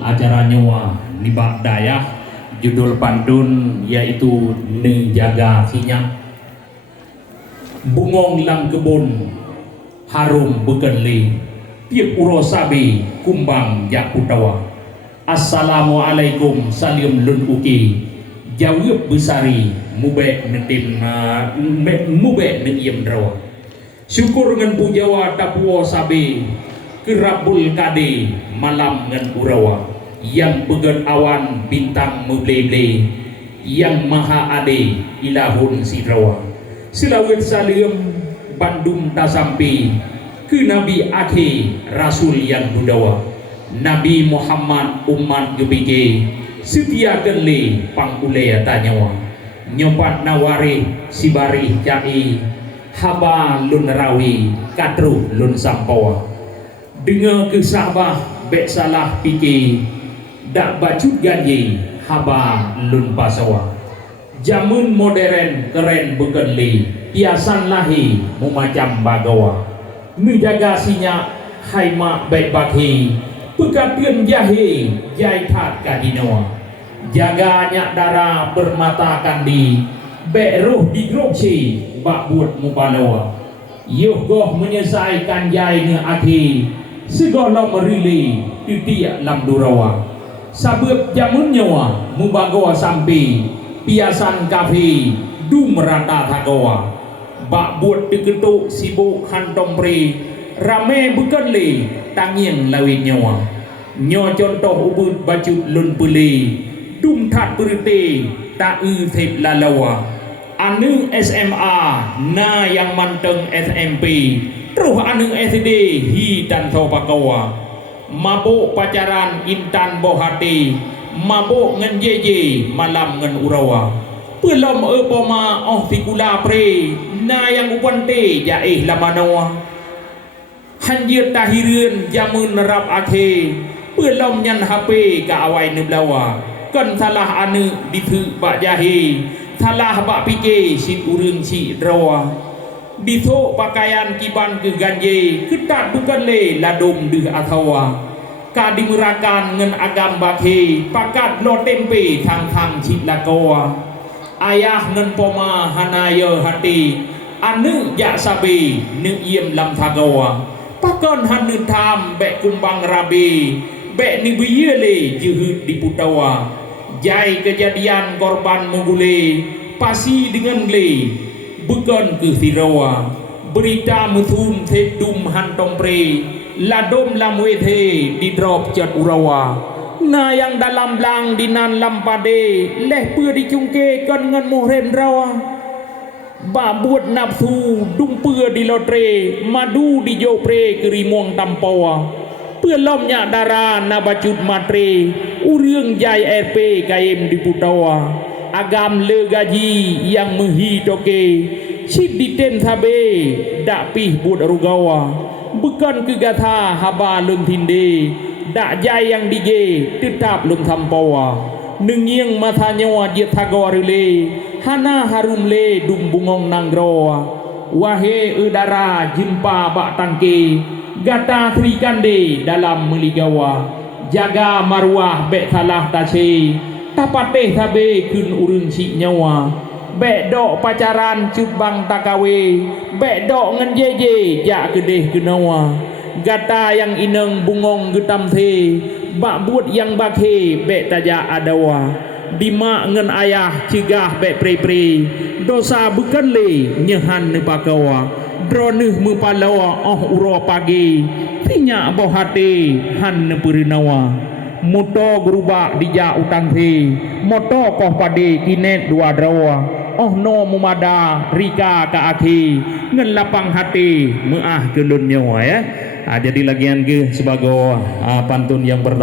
acara nyawa Nibak Dayah, judul pantun yaitu Menjaga Sinyak. Bungong lam kebun harum bekenli, piek uro sabi kumbang jak putawa. Assalamualaikum salim lun uki, jawab besari mubek netim mubek netiem drawa. Syukur ngan pujawa tapuo sabi kerabul kade malam ngan urawa, yang began awan bintang meble-ble, yang maha ade ilahun sidrawa. Selawat salim Bandung tasampi ke Nabi akhir Rasul yang budawa, Nabi Muhammad umat gebike setia kenli pangkulaya tanyawa. Nyopat nawari sibari jai haba lun rawi katruh lun sampawa. Dengar kesabah bek salah pikir dak bacut ganji haba lun pasawa. Jamun modern keren bekenli, piasan lahi memacam bagawa. Menjaga sinyak hai mak baik bakhi, pekatian jahe jai tat kadinawa. Jaga nyak darah bermata kandi, bek roh digrokci bak buat mupanawa. Yuh goh menyelesaikan jai nge akhi, segala merili titiak lam durawa. Sabab jamun nyawa mubagawa sampai, piasan kafe du merata thagawa. Bak buat diketuk sibuk hantong pri, rame bukan le tanging lawin nyawa. Nyo contoh ubud bacut lun puli, dum tat berite tak thep lalawa. Anu SMA na yang manteng SMP, terus anu SD hi dan thopakawa. Mabuk pacaran intan bohati, mabuk ngan jeje malam ngan urawa. Pelom poma oh fikula pre na yang upante jaih lamanawa. Hanjir tahirin jamun nerap akhe, pelom nyan HP ka awai neblawa. Kan salah anu dithu bak jahi, salah bak pike sin urang si drawa. Ditho pakaian kiban ke ganje, ketat bukan le ladum deh athawa. Ka dimerakan ngan agam bakhe, pakat lo tempe thang-thang cip lakawa. Ayah ngan poma hanaya hati, anu jak sabi nu iem lam thagawa. Pakon hanu tham bek kumbang rabi, bek ni biyele jehut di putawa. Jai kejadian korban menggule, pasi dengan le bukan ke sirawa. Berita muthum thedum hantong pre, ladom lam wethe di drop cat urawa. Na yang dalam lang dinan lampade, leh pur dicungke kan ngan muhrem rawa. Ba buat nafsu dung pur di lotre, madu di jopre kerimong tampawa. Pelomnya darah na bacut matre, urang jai RP kaim di putawa. Agam le gaji yang mehi toke, sid diten sabe dak pih buat rugawa. Bukan kegatha haba lung tinde, dak jai yang dige tetap lung sampawa. Nengiang mata nyawa dia thagorule, hana harum le dum bungong nangroa. Wahe udara jimpa bak tangke, gata trikande dalam meligawa. Jaga marwah bek salah tace, tapateh sabe kun urun si nyawa. Bek dok pacaran cubang takawe, bek dok ngan jeje jak kedeh kenawa. Gata yang ineng bungong getam the, bak buat yang bakhe bek tajak adawa. Dimak ngan ayah cegah bek pre-pre, dosa bukan le nyehan nepakawa. Dronuh mupalawa oh uro pagi, tinyak boh hati han nepurinawa. Moto gerubak dijak utang the, moto koh pade kinet dua drawa. Oh no mumada rika ka akhi, ngan lapang hati meah kelun nyawa ya. Jadi lagian ke sebagai pantun yang pertama.